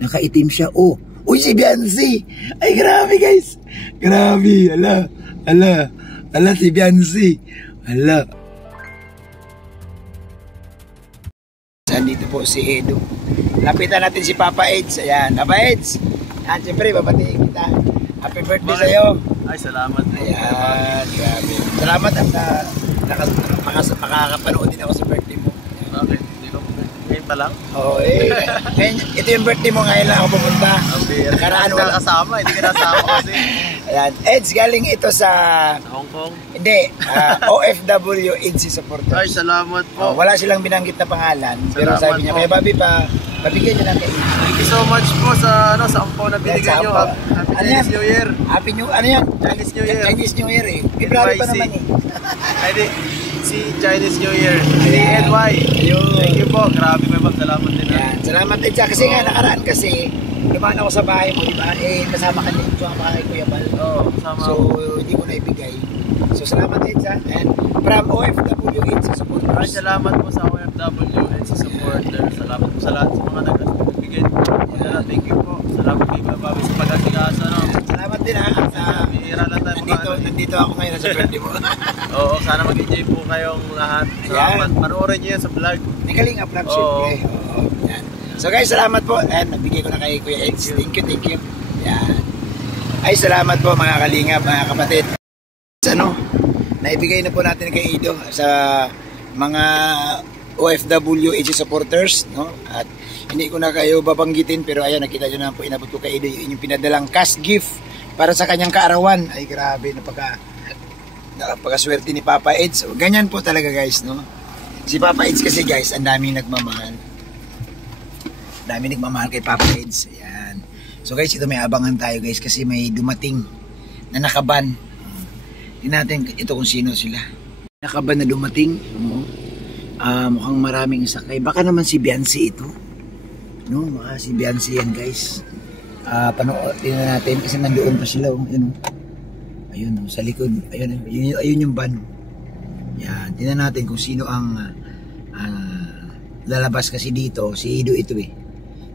Nakaitim siya. Oh. Uy, si Biancy. Ay, grabe guys. Grabe. Ala, si Biancy. Ala. Andito po si Edo. Lapitan natin si Papa Eds. Ayan, Papa Eds. At siyempre, babatiin kita. Happy birthday sa'yo. Ay, salamat. Ayan, grabe. Salamat at makakapanood din ako sa birthday mo. Okay, hindi ko ngayon pa lang? Oo, ito yung birthday mo, ngayon lang ako pumunta. Karaan wala kasama, hindi ka nasama kasi. Ayan, Eds, galing ito sa Hong Kong? Hindi, OFW EDSI supporters. Ay, salamat po. Wala silang binanggit na pangalan, pero sabi niya, kaya Bobby pa, babigyan niyo lang kay Eds. Thank you so much po sa ampaw na binigyan niyo. Happy Chinese New Year. Happy New, ano yan? Chinese New Year. Chinese New Year eh. February pa naman eh. Ay, di, si Chinese New Year. NY. Thank you po. Grabe may salamat din. Yan, salamat Eds. Kasi nga nakaraan kasi, dumaan ako sa bahay mo, di ba? Eh, kasama ka dito ang mga kay Kuya Bal. Oo, kasama. So, hindi ko na ibigay. So, salamat Eds ha. And from OFW EDSI supporters. Ay, salamat po sa OFW EDSI supporters. Salamat po sa lahat sa mga nag-bigay. Thank you po. Salamat kay Babawi sa pag-asigasa. No? Salamat din ha. Bihira lang tayo. Nandito ako ngayon sa birthday mo. Oo, sana mag-enjoy po kayong lahat. Salamat. Panoorin niyo yan sa vlog. May Kalinga vlog syempre. Oo. Yan. So guys, salamat po. And nabigay ko na kay Kuya Eds. Thank you. Yan. Ay, salamat po mga Kalinga, mga kapatid. Ano, naibigay na po natin kay Ido sa mga OFW EDSI supporters, no? At hindi ko na kayo babanggitin, pero ayan, nakita nyo na po, inabot ko kay Ido yung pinadalang cash gift para sa kanyang kaarawan. Ay grabe, napakaswerte ni Papa Eds. Ganyan po talaga guys, no? Si Papa Eds kasi guys, ang daming nagmamahal. Daming nagmamahal kay Papa Eds. Ayan. So guys, ito may abangan tayo guys kasi may dumating na nakaban. Tingnan natin ito kung sino sila. Nakaban na dumating. Mukhang maraming sakay. Baka naman si Biancy ito. No, baka si Biancy yan guys. Tingnan natin kasi nandoon pa sila. Ayun, ayun sa likod. Ayun yung van. Yan, tingnan natin kung sino ang lalabas kasi dito. Si Ido ito eh.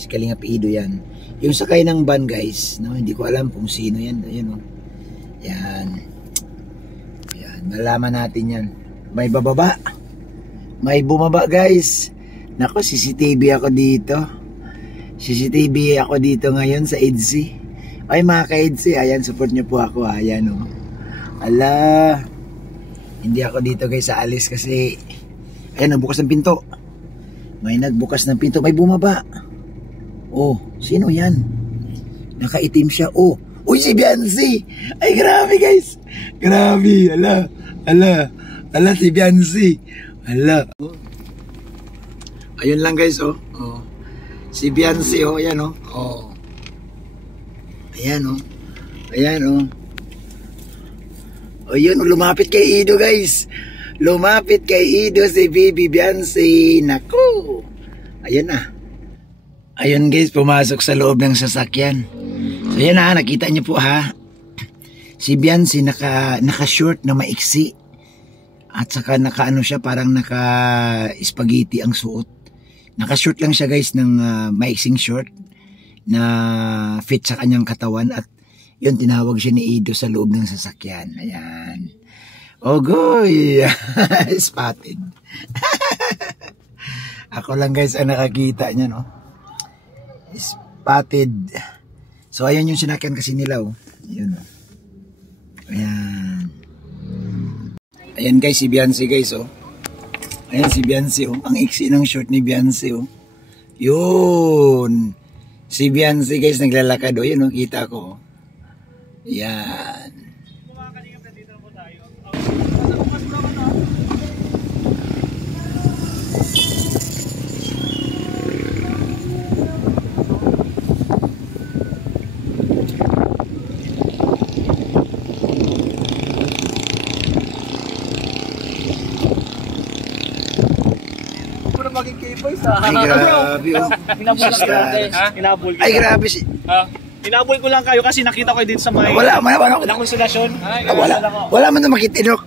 Si Kalingap Ido yan. Yung sakay ng van guys, no, hindi ko alam kung sino yan. Ayun oh. Yan. Nalaman natin yan. May bababa. May bumaba guys. Nako, CCTV ako dito. CCTV ako dito ngayon sa EDSI. Ay mga ka-EDSI, ayan, support nyo po ako. Ayan o. Ala. Hindi ako dito guys sa alis kasi ayan, nagbukas ng pinto. May nagbukas ng pinto. May bumaba. Oh, sino yan? Nakaitim siya. Oh, uy, si Biancy! Ay, grabe guys! Grabe! Ala, si Biancy! Ala! Ayun lang guys, oh. Si Biancy, oh, ayan, oh. Ayan, oh. Ayan, oh. Ayun, lumapit kay Ido guys. Lumapit kay Ido si Baby Biancy. Naku! Ayan na. Ayun guys, pumasok sa loob ng sasakyan. So yan na, nakita niyo po ha. Si Biancy naka-short na maiksi. At saka naka-ano siya, parang naka-spaghetti ang suot. Naka-short lang siya guys ng maiksing short na fit sa kanyang katawan. At yun, tinawag siya ni Ido sa loob ng sasakyan. Ayan. Ogoy! Spotted. Ako lang guys ang nakakita niya, no? Spotted. So ayan yung sinakyan kasi nila oh. Ayun oh. Ayan. Ayan guys si Biancy guys oh. Ayan si Biancy oh. Ang iksi ng short ni Biancy oh. Yun. Si Biancy guys naglalakad oh. Yun oh, kita ko oh. Ayan. Ay grabe oh. Ay grabe si Inabol ko lang kayo kasi nakita ko din sa may wala konsolasyon. wala man na makitinok.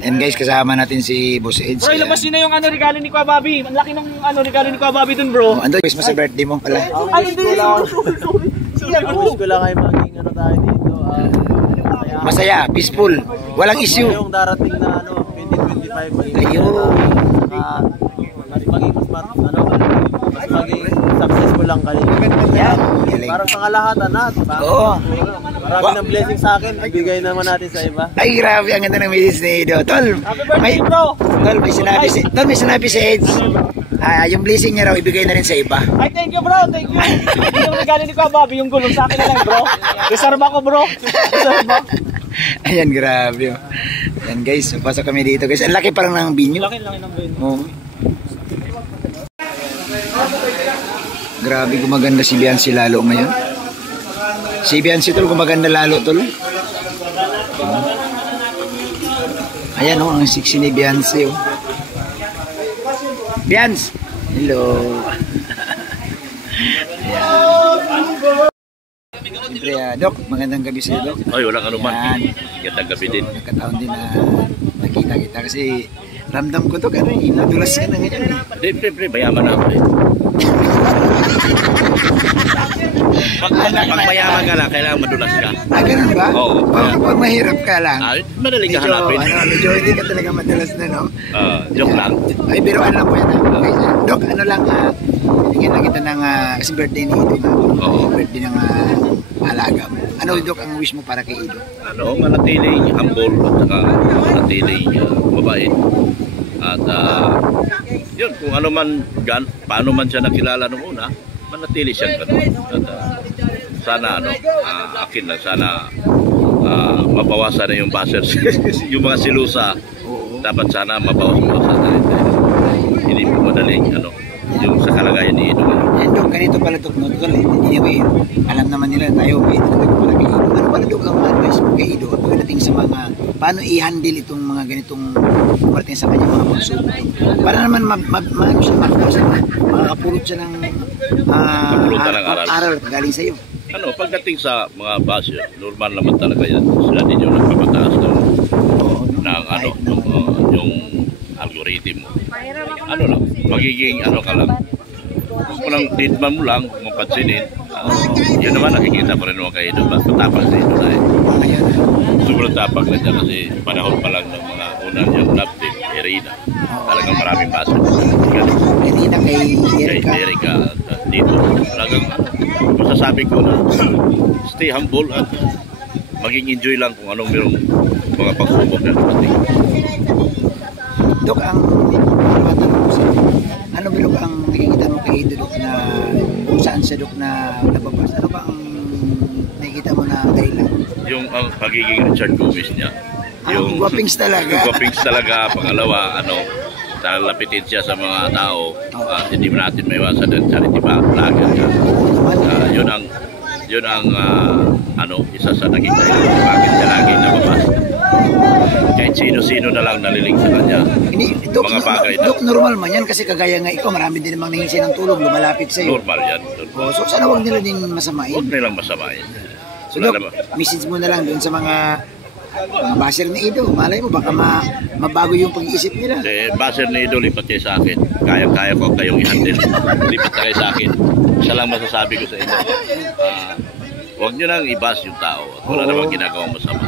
And guys, kasama natin si Boss Eds. Bro, ilabas nyo na yung regalo ni Kuya Bobby. Ang laki ng regalo ni Kuya Bobby dun, bro. Ando, guys, sa birthday mo pala. Ay, hindi. Wish ko lang ay maging tayo dito. Masaya, peaceful, walang issue. Yung darating na 2025 Ayun. mas maging mas maging successful lang kayo. Yan. Parang pangalahatan na, diba? Oo. Marami ng blessing sa akin, ibigay naman natin sa iba. Ay, grabe, ang ganda ng message ni Ido. Tol, Happy birthday, bro. Tol, may sinabi si Eds. Yung blessing niya raw, ibigay na rin sa iba. Ay, thank you, bro. Thank you. Yung regalo ni Kuya Bobby, yung gulong sa akin na lang, bro. Reserve ako, bro. Reserve ako. Ayan, grabe. Ayan, guys, pasok kami dito, guys. Ang laki parang ng binyo. Laki ng venue. Oo. Grabe, gumaganda si Beyonce lalo ngayon. Si Beyonce tol, gumaganda lalo tol. Ayan oh, ang sexy ni Beyonce oh. Beyonce! Hello! Siyempre, Dok, magandang gabi sa iyo, Dok. Ay, walang ano man. Yan. Gandang gabi din. Nagkataon din na nakita kita kasi ramdam ko, Dok, nadulas ka na ngayon eh. Hindi, pre, mayaman na ako eh. Pag mayaman ka lang, kailangan madulas ka. Ganun ba? Oo. Pag mahirap ka lang, Madaling ka hanapin. medyo hindi ka talaga madalas na, no? Joke lang. Ay, biruan lang po yan. Okay, Dok, ano lang, bigyan lang kita ng, kasi birthday ni Ido na. Oo. Birthday ng alaga mo. Ano, Dok, ang wish mo para kay Ido? Manatiling humble at saka manatiling mabait. At yun, kung ano man, paano man siya nakilala nung una, manatili siyang ganun. At sana, akin lang, sana mabawasan na yung buzzer, yung mga silusa. Dapat sana mabawasan na rin. Hindi po madaling, yung sa kalagayan ni Ido. And Dok, ganito pala Dok, no? Anyway, alam naman nila tayo, may talaga pala kay Ido. Ano pala Dok ang advice mo kay Ido pagdating sa mga, paano i-handle itong mga ganitong parating sa kanya mga pagsubok? Para naman makakapulot siya ng aral galing sa iyo. Pagdating sa mga buzzer, normal naman talaga yan. Sila din yung nagpapataas ng yung algorithm mo. Lang, magiging ka lang. Unang ditman mo lang, mapansinin. Yun naman, nakikita ko rin naman kayo doon. Matapang sa ito na sobrang tapang na dyan kasi panahon pa lang ng mga unang yung love team, Irina. Talagang maraming basa. Irina kay Erika dito. Talagang masasabi ko na stay humble at maging enjoy lang kung anong mayroong mga pagsubok na dumating. Dok, ano bilog ang nakikita mo kay Ido, Dok, na kung saan siya, Dok, na nababas? Ano ba ang nakikita mo na dahilan? Yung ang pagiging Richard Gomez niya. Yung guwapings talaga. Yung guwapings talaga. Pangalawa, lapitin siya sa mga tao. Hindi mo natin maiwasan ng charity vlogger siya. Yun ang isa sa naging dahilan. Bakit siya laging nababas? Kahit sino-sino na lang naliling sa kanya. Dok, mga bagay na. Dok, normal man yan kasi kagaya nga ikaw, marami din namang nahingi ng tulong, lumalapit sa iyo. Normal yan. So sana huwag nila din masamain. Huwag nilang masamain. So Dok, message mo na lang doon sa mga baser ni Ido. Malay mo, baka mabago yung pag-iisip nila. Baser ni Ido, lipat kayo sa akin. Kaya ko kayong i-handle. Lipat na kayo sa akin. Isa lang masasabi ko sa inyo. Huwag nyo nang i-bash yung tao. At wala namang ginagawang masama.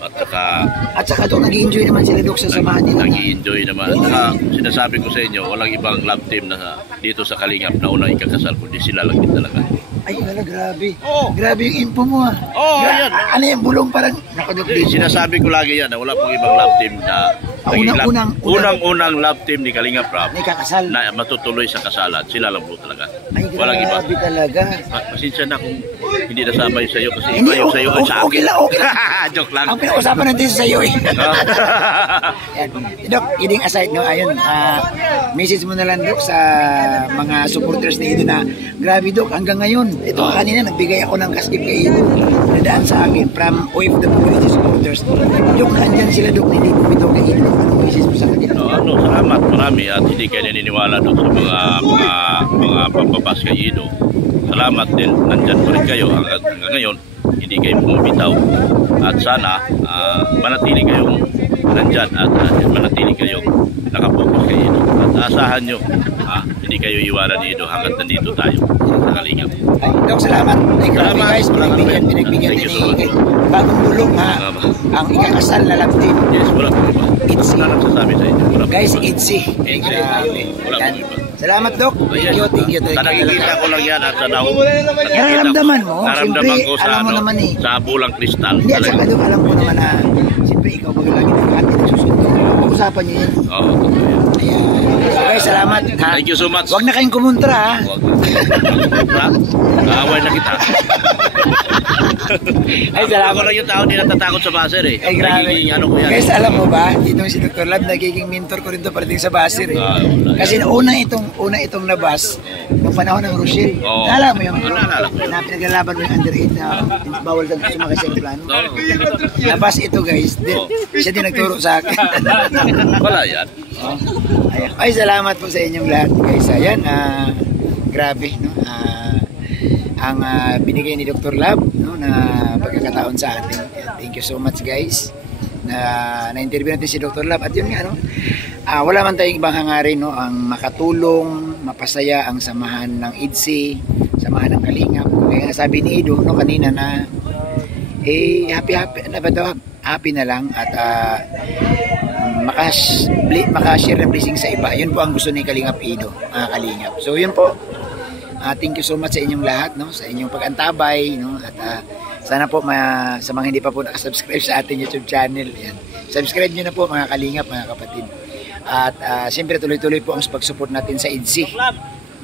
At saka Dok, nag-i-enjoy naman sila, Dok, sa samahan nila. Nag-i-enjoy naman. At saka sinasabi ko sa inyo, walang ibang love team na dito sa Kalingap na unang ikakasal, kundi sila lang din talaga. Ay, grabe. Grabe yung info mo yan. Ano yung bulong parang nakadok dito? Sinasabi ko lagi yan na wala pong ibang love team na unang love team ni Kalingap Rap na matutuloy sa kasalan. Sila lang po talaga. Ay, walang iba. Grabe talaga. Pasensya na kung hindi nasama yung sa'yo kasi iba yung sa'yo at sa akin. Okay lang. Joke lang. Ang pinag-usapan natin sa sa'yo eh. Dok, kidding aside, no, ayun, message mo na lang, Dok, sa mga supporters ni Ido na, grabe, Dok, hanggang ngayon, ito kanina, nagbigay ako ng kaskip kay Ido, nadaan sa akin, from OFW supporters. Dok, naandyan sila, Dok, na hindi bumitaw kay Ido. Anong message mo sa kanila? Salamat, marami at hindi kayo naniniwala doon sa mga pagbabas kay Ido. Salamat din, nandyan pa rin kayo hanggang ngayon, hindi kayo bumitaw. At sana, manatili kayong nandyan at manatili kayo nakapokus kay Ido. At asahan nyo, hindi kayo iwanan ni Ido hanggat nandito tayo sa Kalingap. Ay, Dok, salamat. Ay, grabe guys, pinagbigyan din ni Bagong Bulong ang ikakasal na love team. Yes, wala pong iba. Itzy. Wala nagsasabi sa inyo. Wala pong Guys, iba. Itzy. Wala pong iba. Salamat, Dok. Thank you. Nakikita ko lang yan at sa daw. Nararamdaman mo, Naramdaman siyempre, ko sa, alam mo naman eh. sa bulang kristal. Hindi, at saka Dok, alam ko naman na siyempre ikaw pag lagi nagsusundo. Pag-usapan niyo yun. Oo, totoo yan. Ayan. So guys, salamat. Ha? Thank you so much. Huwag na kayong kumontra, ha? Kaaway na kita. Ay, salamat. Ako lang yung tao hindi natatakot sa baser eh. Ay, grabe. Nagiging ano ko yan. Guys, alam mo ba, itong si Dr. Lab, nagiging mentor ko rin to parating sa Basir eh. Kasi una itong nabas, nung panahon ng Rochelle. Oo. Alam mo yung Naalala ko. na pinaglalaban mo yung underage na bawal kang sumakay sa plano. Nabas ito guys, siya din nagturo sa akin. Wala yan. Ayan. Ay, salamat po sa inyong lahat guys. Ayan, grabe, no? Ang binigay ni Dr. Lab, no, na pagkakataon sa atin. Thank you so much guys na-interview natin si Dr. Lab. At yun nga, no, wala man tayong ibang hangarin, no, ang makatulong, mapasaya ang samahan ng Itzy, samahan ng Kalingap. Kaya sabi ni Ido, no, kanina na happy na lang at makashare ng blessing sa iba. Yun po ang gusto ni Kalingap Ido, mga Kalingap. So yun po. Thank you so much sa inyong lahat, no, sa inyong pag-antabay, no, at sana po sa mga hindi pa po nakasubscribe sa ating YouTube channel, yan, subscribe nyo na po mga Kalingap, mga kapatid. At siyempre tuloy-tuloy po ang pag-support natin sa Itzy,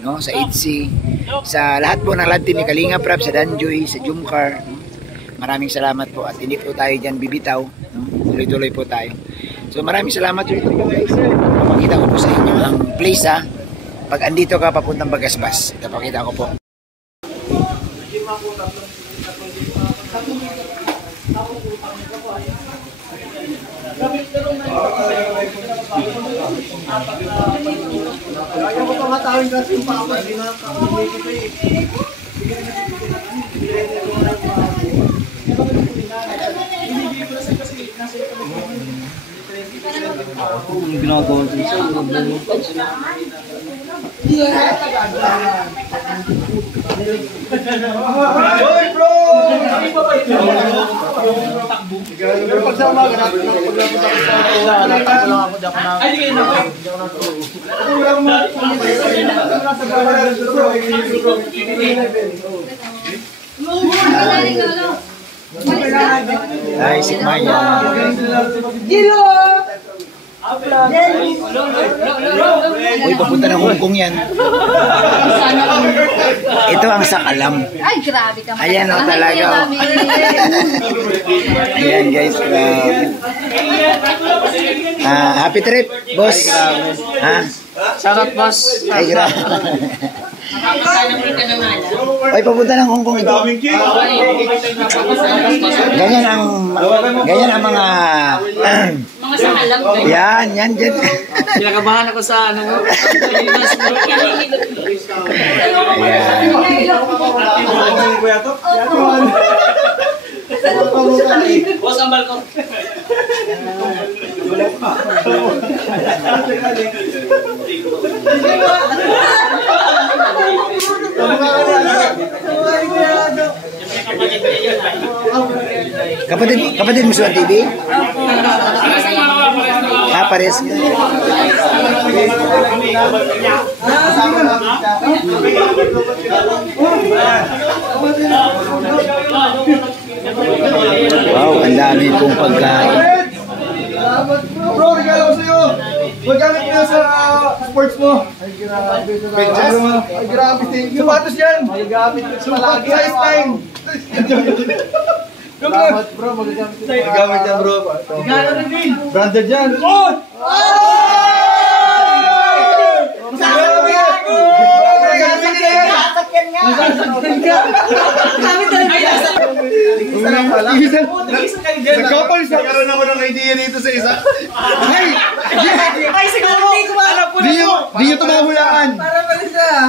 no, sa Itzy, sa lahat po ng love team ni Kalingap Rap, sa Danjoy, sa Jumcar, no? Maraming salamat po at hindi po tayo dyan bibitaw, no? Tuloy-tuloy po tayo. So maraming salamat ulit guys. Papakita ko po sa inyo ang place, ha. Pag andito ka papuntang Bagasbas, ito pakita ko po. Ginagawa din sa Hoy bro! Pagsama ganap ng Ay, si Maya. Uy, papunta ng Hong Kong yan. Ito ang sakalam. Ay, grabe ka. Ayan, o, talaga. Ayan guys, grabe. Happy trip, boss. Ha? Shoutout, boss. Ay, grabe. Ay, papunta ng Hong Kong ito. Ganyan ang mga Mga sakalam. yan dyan. Kinakabahan ako sa ano. Boss, ang balkon. Kapatid mo sa TV? Pares nga. Wow, ang dami pong pagkain. Bro, regalo ko sa'yo! Magamit mo sa sports mo. Ay, grabe. Ay, grabe. Sapatos yan. Magagamit ko palagi. Size 9. Salamat bro, magagamit yan bro. Branded yan. Oh! Nagkapalis na karoon ako ng idea dito sa isa. Ay, siguro hindi ko alam po. Di nyo tumahulaan.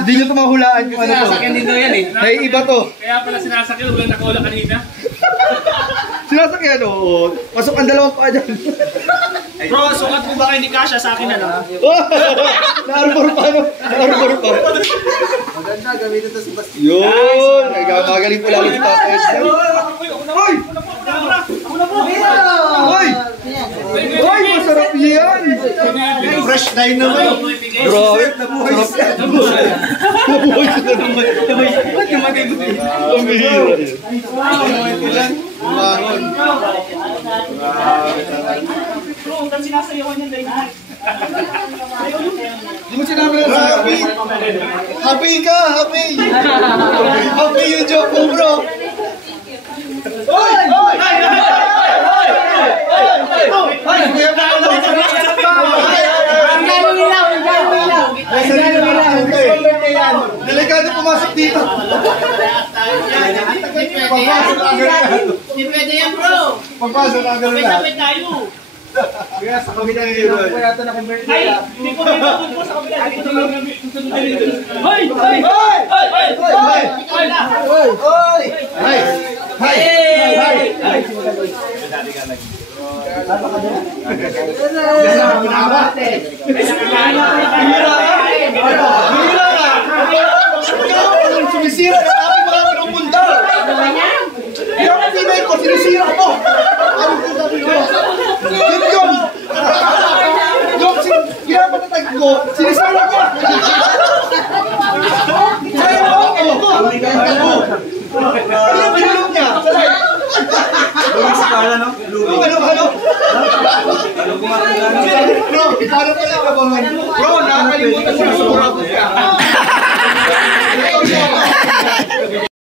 Di nyo tumahulaan kung ano to. Sinasakyan din daw yan eh. Ay, iba to. Kaya pala sinasakyan, walang nakawala kanina. Sinasakyan, oo. Pasok ang dalawang pa dyan. Bro, sukat mo ba kayo ni Kasha sa akin ano? Na-arbor pa, no? Na-arbor pa. Maganda, gamitin ito sa basket. Yun! Magaling po lalo si Papa S. Hoy! Hoy! Hoy! Masarap yan! Fresh dye naman. Grabe. Nabuhay siya. Nabuhay siya naman. Ba't namatay mo? Tumihira. Umangon. Bro, ang sinasayawan niya dahil na. Hindi mo sinabi na happy. Happy ka, happy. Happy yung joke mo, bro. Hoy! Hoy! Hoy! Kuya pa ako. Delikado pumasok dito. Hindi pwede yan, bro. Pagpasok na gano'n na. Sabay tayo. Kaya sa kabila ng hero. Ay, hindi po po sa kabila. Hoy! Hoy! Hoy! Hoy! Hoy! Hoy! Hoy! Sumisira na aking mga pinupunta. Yung pinay ko, sinisira mo. Ano po sabi ko? Yun. Yung pinapatatag ko, sinisira ko. Ayaw mo ako. Ano pinulong niya? Lumis sa pala, no? Ano? Bro, paano pala kabangan? Bro, nakakalimutan siya. Sigurado ka.